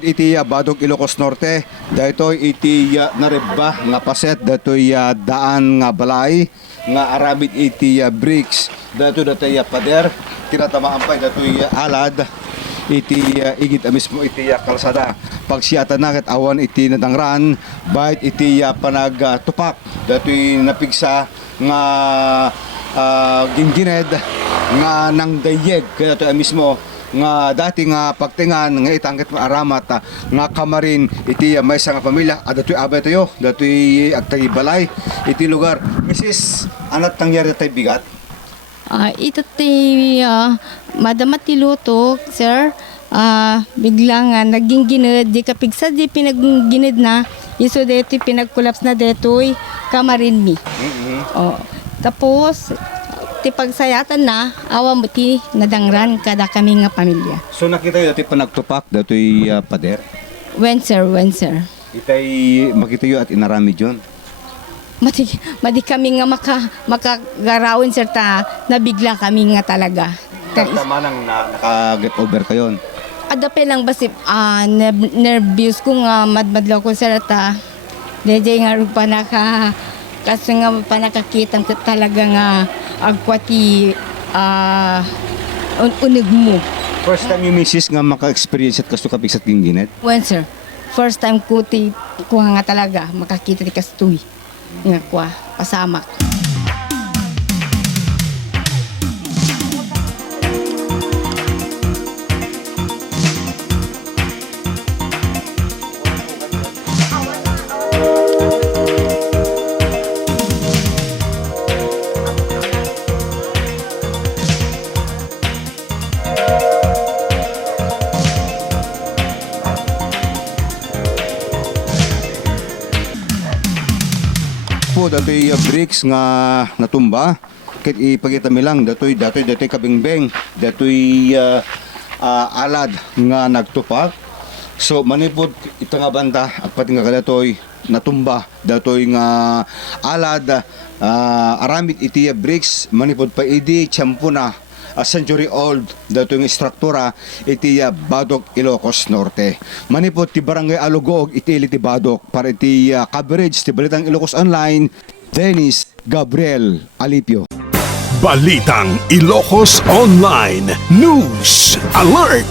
Iti Badog Ilocos Norte, daytoy iti naribba nga paset, daytoy daan nga balay nga aramid iti bricks, daytoy pader, tinatamaan pa daytoy alad iti igit mismo iti kalsada. Pag siyata nakit awan iti nadangran, bait iti panagtupak, daytoy napigsa nga gingined nga nang dayeg, kaya daytoy mismo nga dati nga pagtingan nga itangkit aramat nga kamarin iti maysa nga pamilya adatoy abay tayo datoy agtay balay iti lugar. Mrs. anat tangyari tay bigat? Ito ti madamat ti luto, sir. Bigla nga naging gined di kapigsa di pinaggined na iso deti pinagkulaps na detoy kamarin mi. Tapos ti pagsayatan na awa mo ti nadangran kada kami nga pamilya. So nakita yo dati panagtupak datoy pader? When sir. Itay makita yo at inarami diyon. Madi kami nga makagarawin sir ta nabigla kami nga talaga. Tama nang naka-get over kayon. Adape lang basi nervous ko nga madmadlaw ko sir ta. Deje nga rupa kasi nga panakakita ko talaga nga agkwati unig mo. First time yung misis nga maka-experience at kasto kapig sa gingined? When sir, first time ko kuha nga talaga makakita ti kastoy nga kuha pasamak. Datoy bricks nga natumba kit ipakita mi lang datoy kabingbeng datoy alad nga nagtupak. So manipod ita nga banda at pati nga kadatoy natumba datoy nga alad aramid iti bricks manipod pa idi tiyempo na a century old dato yung struktura iti Badog Ilocos Norte. Manipot ti Barangay Alugog iti Badog para iti coverage ti Balitang Ilocos Online, Dennis Gabriel Alipio. Balitang Ilocos Online News Alert!